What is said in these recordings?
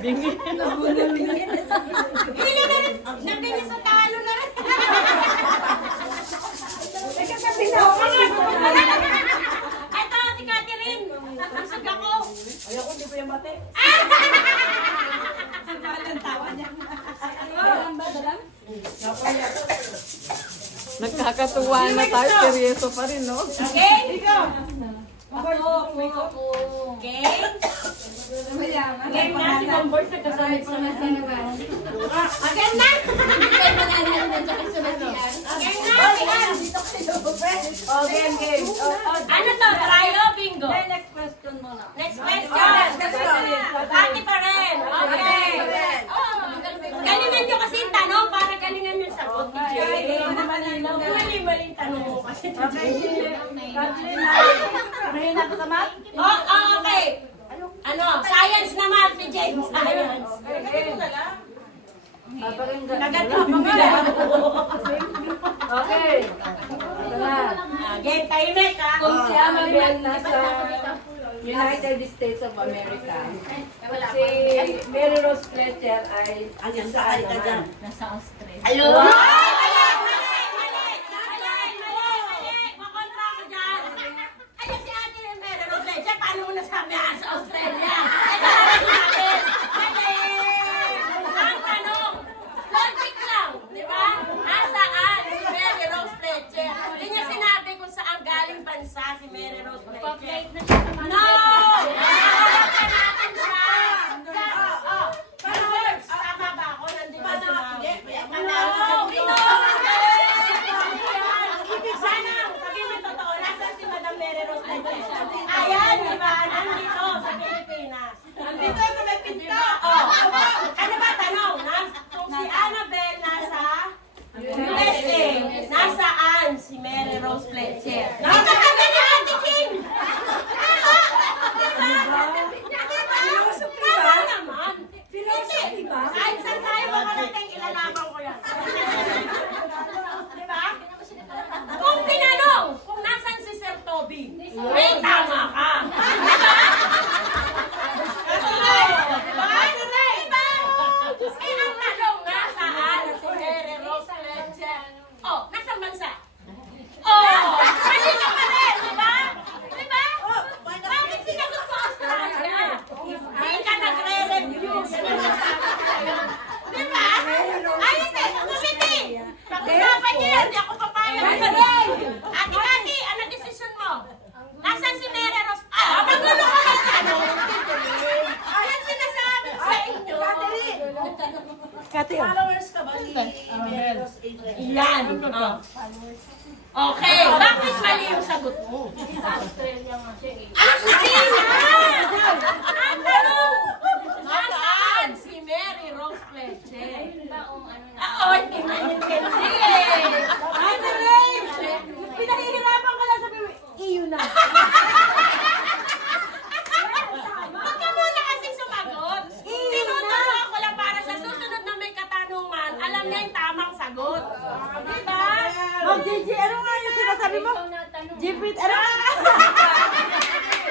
Bingi. Hindi na rin. Nabili sa talo na rin. Ito, si Catherine. Nasag ako. Ayoko, hindi ko yung mati. Ang tawa niya. Nagkakatuwa na tayo, seryoso pa rin, no? Okay? Ikaw. Okay? Game na si Bombor sa kasamit sa Masinuan. Again na! Again na! Game. Ano to? Tayo, bingo. Next question muna. Next question. Ate pa rin. Okay. Galingan nyo kasi yung tanong para galingan yung sagot. Mali-maling tanong mo kasi. May na sa math? Okay. Ano? Science na math ni James. Science. Nagatapang ka. Okay. Game tayo, Mek, ha? Kung si Annabelle nasa United States of America, si Mary Rose Fletcher ay Nasa Australia. Ayun! Mali! Makontra ko dyan. Ayun si Ate Mary Rose Fletcher. Paano mo nasabi sa Australia? Mali! Ang tanong, logic lang, di ba? Nasaan si Mary Rose Fletcher? Hindi niya sinabi kung saan galing bansa si Mary Rose Fletcher. No! Hanapin natin siya! Followers! Tama ba ako? Nandito ba si Ma'am? Sana, sabihin mo totoo, nasaan si Madam Mary Rose Fletcher? Ayan, di ba? Nandito sa Pilipinas. Nandito sa may pinto. Ano ba tanong? Kung si Annabelle nasa USA, nasaan si Mary Rose Fletcher? Nakakatagal ni Ate Kim! Tama naman. Hindi. Kahit saan tayo makarating, ilalaban ko yan. Di ba? Kung tinanong kung nasan si Sir Toby, may tama ka. Di ba? Di ba? Eh, ang tanong, nasaan si Mary Rose Fletcher? Oh, nasaan bansa? Oh, mali ka pa rin, di ba? Di ba? Bakit sinagot mo Australia? Hindi ka nagre-review. Di ba? Ay, hindi. Kumiti. Pag-usapan niyo yan. Di ako papayag. Ate Kati, ano desisyon mo? Nasaan si Mary Rose? Magulo ka ng tanong. Ayan sinasabi ko sa inyo. followers ka ba ni Mary Rose Fletcher? Yan. Okay. Bakit mali yung sagot mo? Mali na! Ang tanong! Nasaan si Mary Rose Fletcher? Hindi mainintindi eh. Ate Ray! Pinahihirapan ka lang sabi mo, iyo na. Huwag ka muna kasing sumagot. Tinuturuan ko lang para sa susunod na may katanungan, alam niya yung tamang sagot. Diba? Gigi, ano nga yung sinasabi mo? GPT, ano?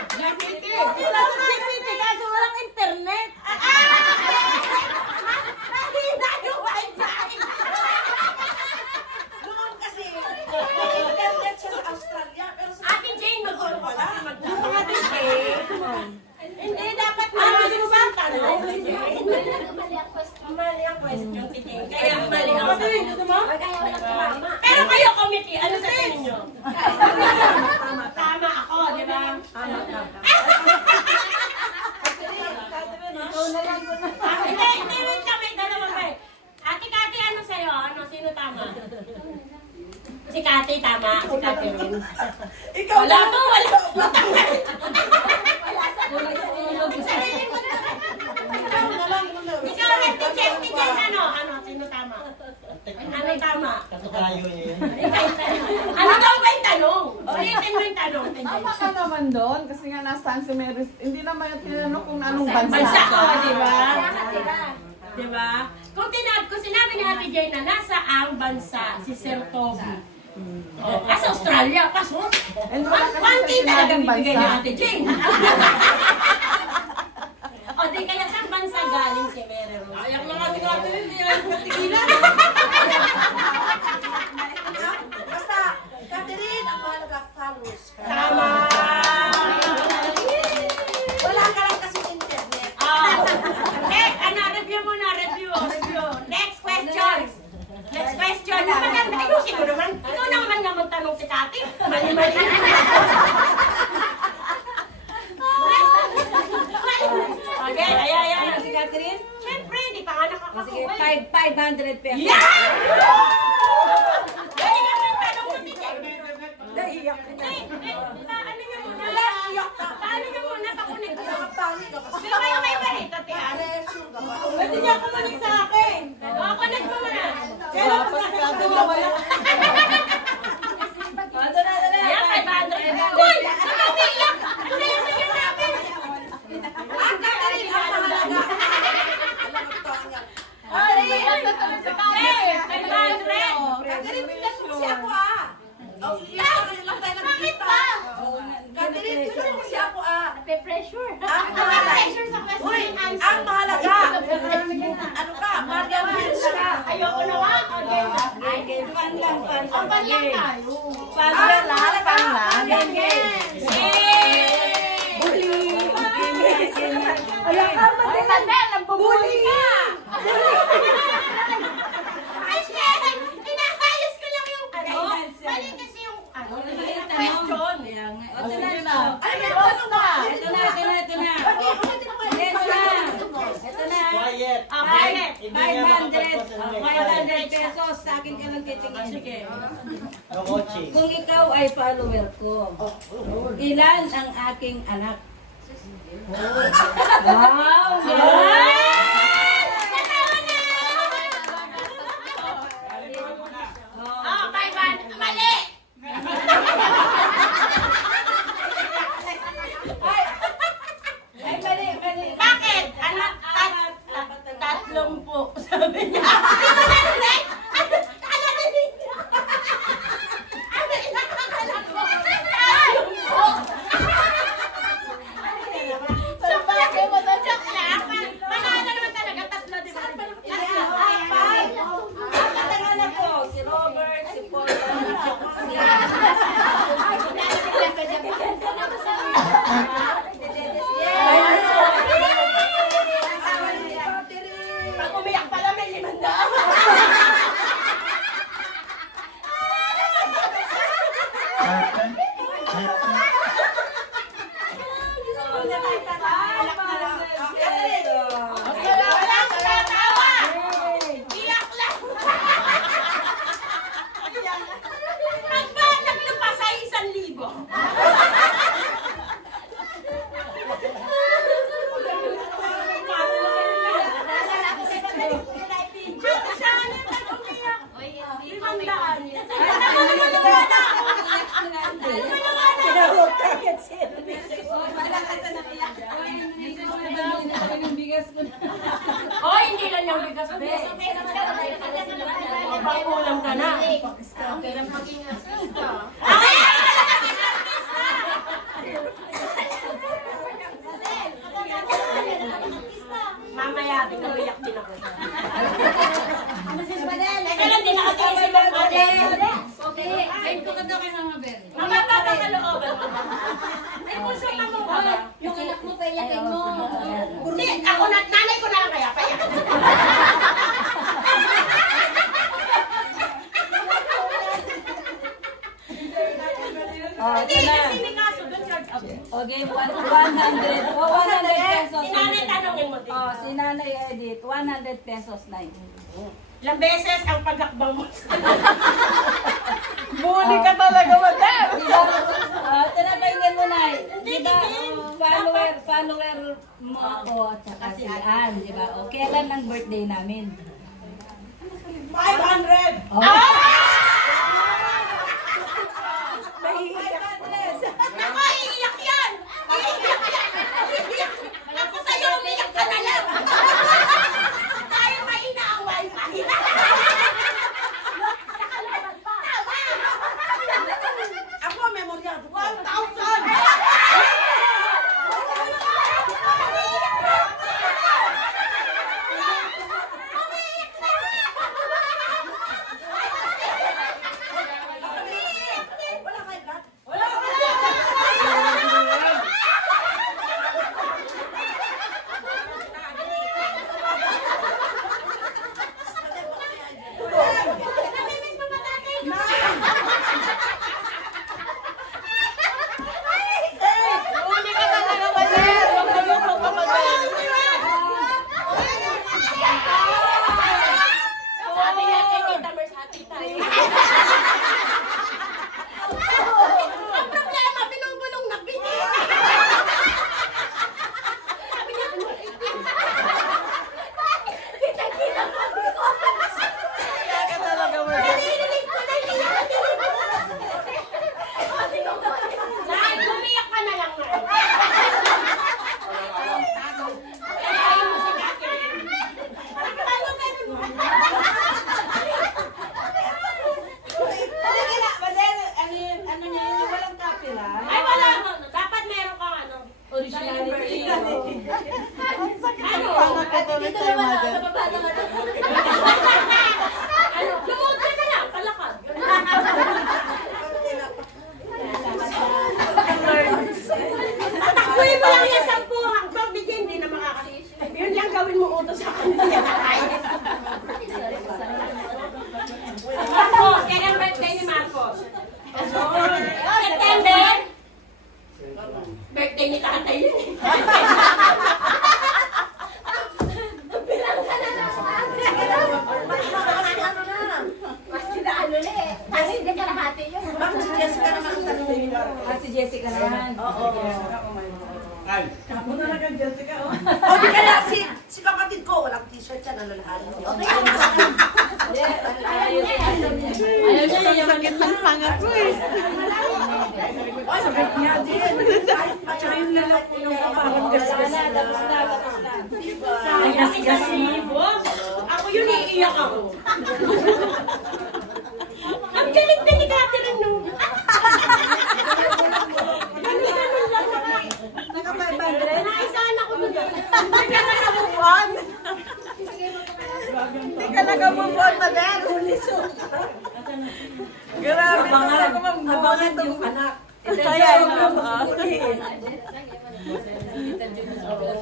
GPT! GPT, kaso walang internet. Hindi na yung wifi! Noon kasi, internet siya sa Australia, pero sa Ate Jane, mag-on ka kasi magdamag. Ate Jane. Hindi, dapat mali mo ba ang tanong? Mali ang question, Ate Jane. Kaya mali ang sagot. Pero kayo, committee, ano sa tingin nyo? Tama ako, di ba? Hindi, wait ka, may dalawa pa eh. Ate Kati, ano sa'yo? Ano, sino tama? Si Kati, tama. Si Kati rin. Wala to, wala. Sarili mo na. Ikaw, Ate Jen, ano? Ano, sino tama? Ano tama? Katukayo niya yan. Ano daw ba yung tanong? Ulitin mo yung tanong. Tama ka naman doon, kasi nga nasaan si Mary, hindi naman yung tinanong kung anong bansa. Bansa ko, di ba? Di ba? Kung sinabi ni Ate Jane na nasa ang bansa si Sir Toby. Sa Australia, kaso, And wala kasi konti talaga sinabing bibigay ni bansa. Ate Jane. O di kaya saan bansa galing tanong si Kati. Mali-mali. Okay, ayan. Si Catherine? Siyempre, di pa nga Sige, nakakakuha. 500 pesos. Yeah! Dali nga yung tanong mo, Titi. Naiyak ka na. Paano niya muna? Paano niya muna? Pakunik ko. Pero kayo may balita, Tian. Pwede niya kumunik sa akin. Connect mo muna. Kaya pag nakakagawa wala. Ito na. Ayan, 500. Uy! Nakatiyak! Ang saya-saya natin. Ang Catherine, ang mahalaga. Ay! Hey! 500! Catherine, tingnan mo siya ako ah. Bakit ba? Catherine, tingnan mo siya ako ah. Pressure. Ang mahalaga. Pressure sa question Uy, and answer. ang mahalaga. Ano ka? Mariam Hills ka. Ayoko na nga. Game. Fan lang. Ang panlang tayo. Fan lang. Fan lang. Game. Bully. Wala ka madali. Bully ka. Ay, shit! Inahayos ko lang yung mali kasi yung question. Ito na. Ay, ito na. Ito na. Quiet. Okay. 500 pesos. Sa akin ka lang titingin. Sige. No coaching. Kung ikaw ay follower ko, ilan ang aking anak? Wow! Oh, 500. Mali! Ay, mali. Bakit? Anak, tatlong po. Sabi niya. Hindi! Ano ninyo? Ano inakakala ko? Tatlong po. So, bakit mo to? Joke lang. Manalo naman talaga. Tatlo, di ba? Apat ang anak ko. Si Robert, si Paul, Pag umiyak pala, may 500. Walang tatawa! Iyak lang! Magbanag na pa sa 1,000. Ate, saan na tayo umiyak? 500. Hoy, hindi lang yung bigas, be. Pang-ulam ka na. Okay lang maging artista. Mamaya, umiyak din ako. Teka lang, di nakatingin si Ma'am Adele. Mababa ka kalooban mo. Ay, kung saan na mo ba? Yung anak mo, payakin mo. Hindi, ako na, nanay ko na lang kaya, payak. Hindi, kasi may kaso doon, charge up. Okay, 100. 100 pesos. Si nanay, tanongin mo din. Oh, si Nanay Edith, 100 pesos na yun. Ilang beses ang paghakbang mo. Bully ka talaga, madam. Diba? Tinapahinggan mo na. Diba? Follower mo ako, tsaka si Ann, diba? O, kailan ang birthday namin? 500! Oh. Naku, iiyak yan! Iiyak yan! Iiyak! Ako sa'yo, umiyak ka na lang! Tayo may inaaway pa. Nakalaban pa. Tama! Ako, memorya. 1,000! Ang sakit ng panga ko tuloy sa'yo, mother. Lumod ka na lang, palakad. Tatakbuhin mo lang yan 10 hanggang bigyan, hindi na makakalis. Yun lang gawin mo utos sa kanila. Marcos, kailan birthday ni Marcos? September? Birthday ni tatay yun. Bilang ka na lang. Mas tinaano na eh. Kasi hindi ka nahati yun. Bakit si Jessica naman ang tanongin mo? Si Jessica naman. Oo. Ay. O di kaya si kapatid ko, walang t-shirt siya, nalalahan. Ayaw niya Ang sakit ng panga ko eh. Ay, sakit niya din. At saka yung lalak ko yung parang gasgas na. Tapos na. Ay, gasgas ni boss. Ako yun, iiyak ako. Ang galit na ni Catherine nung. Ganun lang kami. Naka-500. Naisaan ako nun. Hindi ka nakabubuan. Hindi ka nakabubuan, mother. Grabe, talaga magbubuan itong anak. Kaya,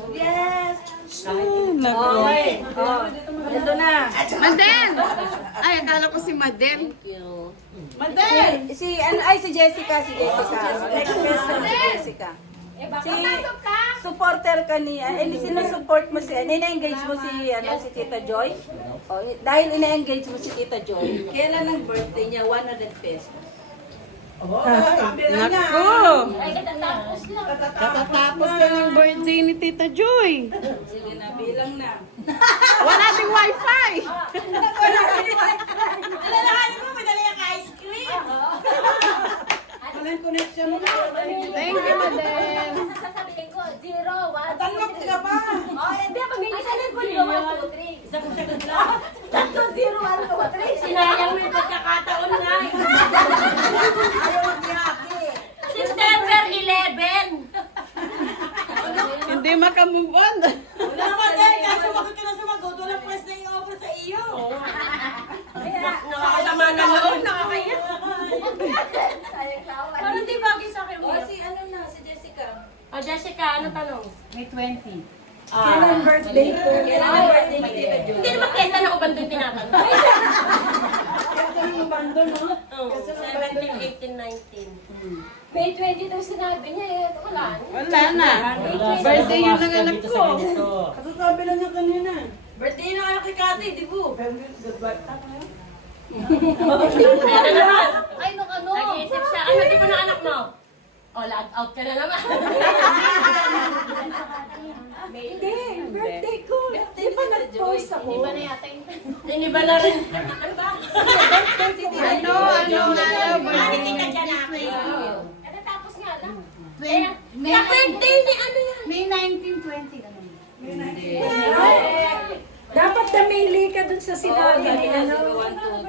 Yes! Okay. Ito na. Maden! Ay, akala ko si Maden. Maden! Si Jessica. Next question si Jessica. Supporter ka niya. Sinusupport mo ina-engage mo si Tita Joy. Dahil ina-engage mo si Tita Joy. Kailan ang birthday niya? 100 pesos. Naku! Ay, katatapos lang. Katatapos na ng birthday ni Tita Joy. Sige na, bilang na. Wala ding wifi! Alalahanin mo, madali ang ice cream. Thank you, Maden. Sasabihin ko, 0, 1, 2, 3. Tanggap ka pa. Oh, hindi. Pag-iisanin ko, 0, 1, 2, 3. Isang sagot lang. Tatlo, 0, 1, 2, 3. Sinayang mo yung pagkakataon na. September 11. Hindi makamove on. Wala naman dahil kasi sumagot ka na sumagot. Walang press na i-offer sa iyo. Nakakasama na loob. Nakakaiyak. Parang di bagay sa akin. Si Jessica. O Jessica, ano tanong? May 20. Kailan birthday ko? Kailan ang birthday ni Tita Joy? Hindi naman kesa na ubando yung tinatanong. Oo, 17, 18, 19. May 20 daw sinabi niya eh. Wala. Wala na. Birthday yung nanganak ko. Birthday na kayo kay Kati, di po? Ano naman? Ay, nung ano. Nag-iisip siya. Ano di ba na anak mo? O, log out ka na naman. Hindi, birthday ko. Di ba nag-post ako? Di ba na yata yung... Iniba na rin. Ano ba? Ano, Mari kita dyan ako. Ano tapos nga lang? Ka-birthday ni ano yan? May 1920 ganun. Dapat namili ka dun sa sinabi ni ano.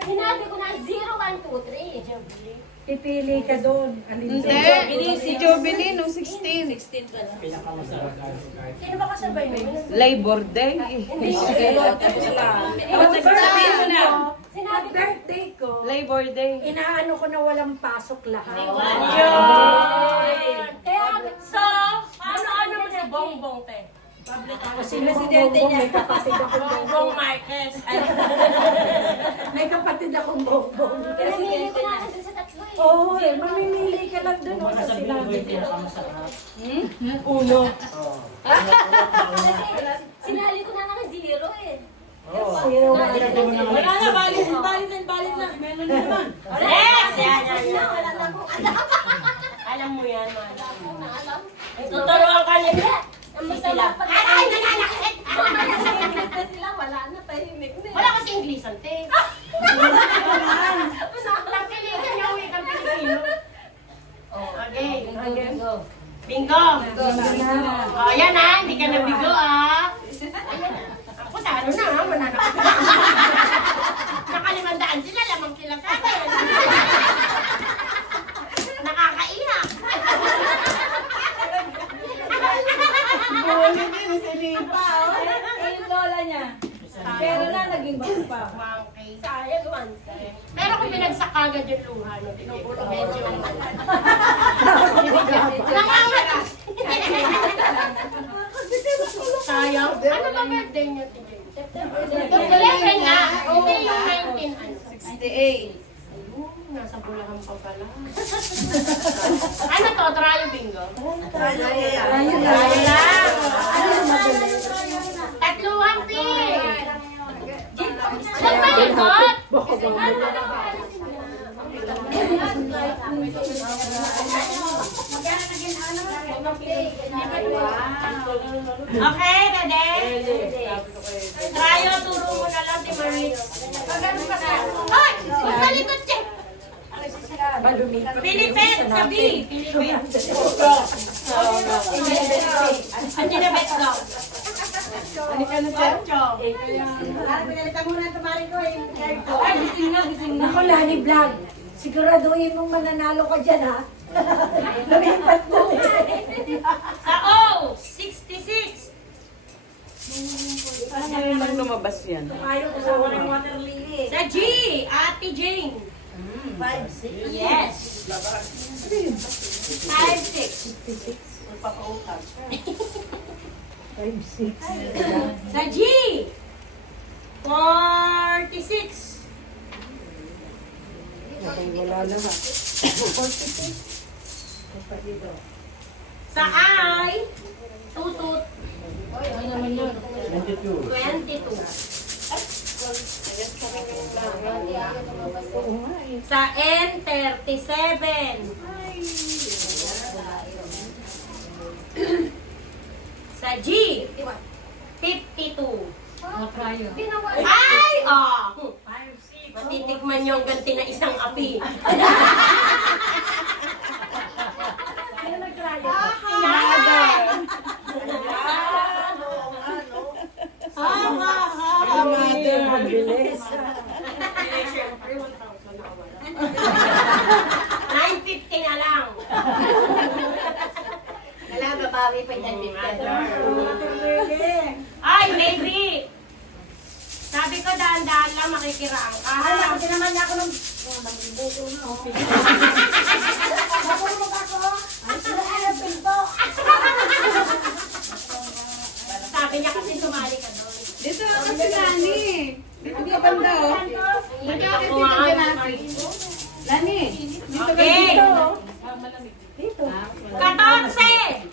Sinabi ko na 0, 1, 2, 3. Pipili ka dun. Alin Hindi. Si Jubilee nung 16. Sino ba kasabay mo? Labor Day. Sabihin mo na. Sinabi birthday ko, Labor Day. inaano ko na walang pasok lahat. Kaya, So, ano mo si Bongbong, te? Si Presidente niya. May kapatid akong Bongbong Marquez. Ay, May kapatid akong bongbong. pinamili ko na lang dun sa tatlo eh. Oo, mamimili ka lang dun sa sinabi ko. uno. Sinali ko na lang 0 eh. Zero, one, two, three. Wala na, valid na. Meron na naman. Yes! Yan. Wala na akong alam. Alam mo yan, man. Na alam. Tuturuan ka nila. Ang masama pa. Ay, nananakit! Nananakit na sila. Wala na. Tahimik na. Wala kasi Inglesan, te. Tangkiligan niya, uwi kang Pilipino. Okay. Bingo. Oh, yan ha. Hindi ka nabigo ah. Ako sa ano na ha. Mananakit. Nakalimandaan sila. Lamang sila sa akin. Nakakaiyak. Huli din, sinipa. Eh, yung lola niya. Pero na, naging bago pa. Monkey. Sayang man. Pero kung binagsak agad yung luha, no, medyo... Nangangatas. Sayang. Ano ba birthday niyo, Tijay? September nga. Hindi yung 19, ano? 68. Nasa Bulacan pa pala. Ano to? Trayo bingo? Trayo lang. Tatluhan, Pi. Magpalikot. Okay, Dede. Trayo, turo mo na lang si Marie. Hoy! Magpalikot siya. Pilipet, sabi. Pilipet. Hindi na bet daw. Ano ka na siya? Pinalitan mo na tumari ko. Ay, gising na, gising na. Ako, Lani Vlog. Siguraduhin mong mananalo ka dyan, ha? Lumipat mo. Sa O, 66. Parang ngayon lang lumabas yan. Ayaw ko sa walang water lily. Sa G, Ate Jane. 5'6". Yes. 5'6". 5'6". Sa G, 46. Wala na, ha? Sa I, tutut. 22. Sa N, 37. Sa G, 52. Ay! Oh! Matitikman yung ganti na isang api. Mother, mabilis. 950 na lang. Wala, babawi pa yung Ay, baby! Sabi ko, daan-daan lang makikiraan ka. ha? naman ako ng... Sabi niya kasi sumali ka doon. Dito na kasi Lani. Dito ka banda, oh. Hindi ako nga. Lani, dito ka Okay. dito. 14!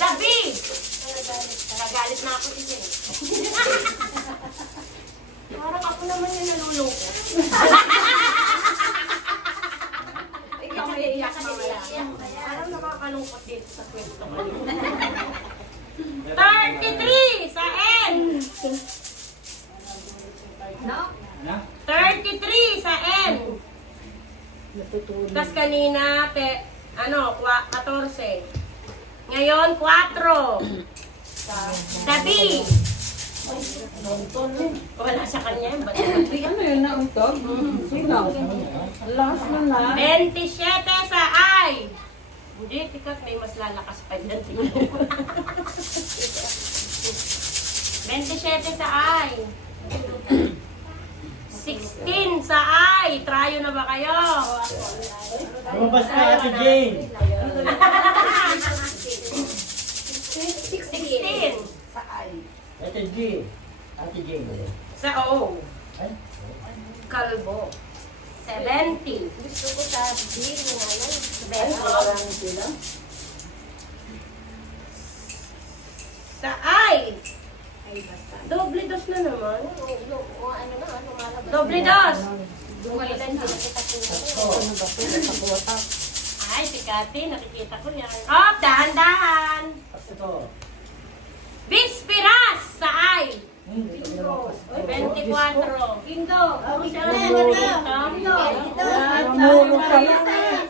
Gabi! Nagalit na ako dito. Parang ako naman yung nalulungkot. Ikaw may iyak mamaya. Parang nakakalungkot dito sa kwento ko. 33 sa N! 33 sa N! Tapos kanina, 14. Ngayon, 4. Sabi! Wala sa kanya yun. Ba't Ano yun, nauntog? Sino? Last na na. 27 sa I! Hindi, tikat, may mas lalakas pa dyan. 27 sa I. 16 sa I. Trayo na ba kayo? Lumabas ka, Ate Jane. 16 Ate G. Ate Jane. sa O. Ay? Kalbo. 70. Gusto ko sabihin nga lang. Sa I. Doble dos na naman. Doble dos. Ay, si Kati, nakikita ko yan. Oh, dahan-dahan. Kasi to. Bispiras sa I. 24. Kingo. Namulog ka lang, eh.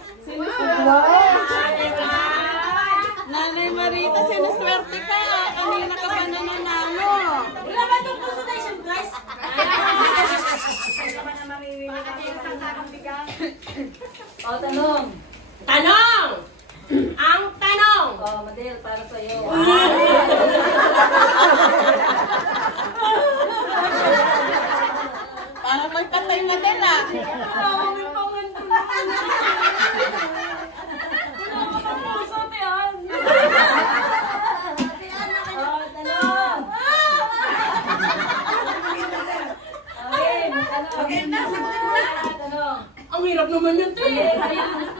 Nanay Marita, sinuswerte ka. Kanina ka pa nananalo. Wala ba itong consultation price? O, tanong. Tanong! Ang tanong! O, Madel, para sa'yo. Wow! Para may patay na nila. Ang hirap naman yun, te.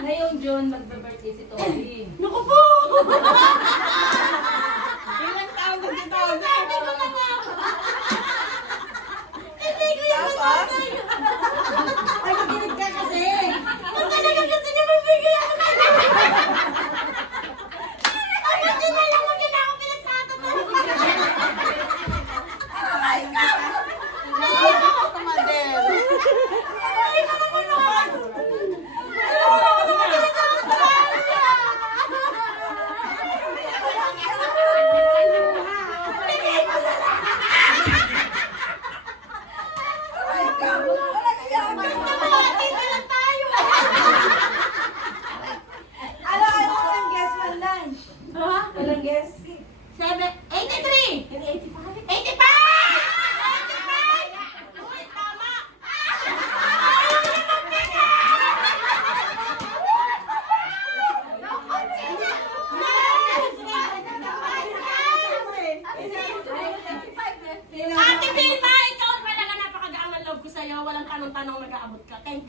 Ngayong June, magbe-birthday si Toby. Naku po!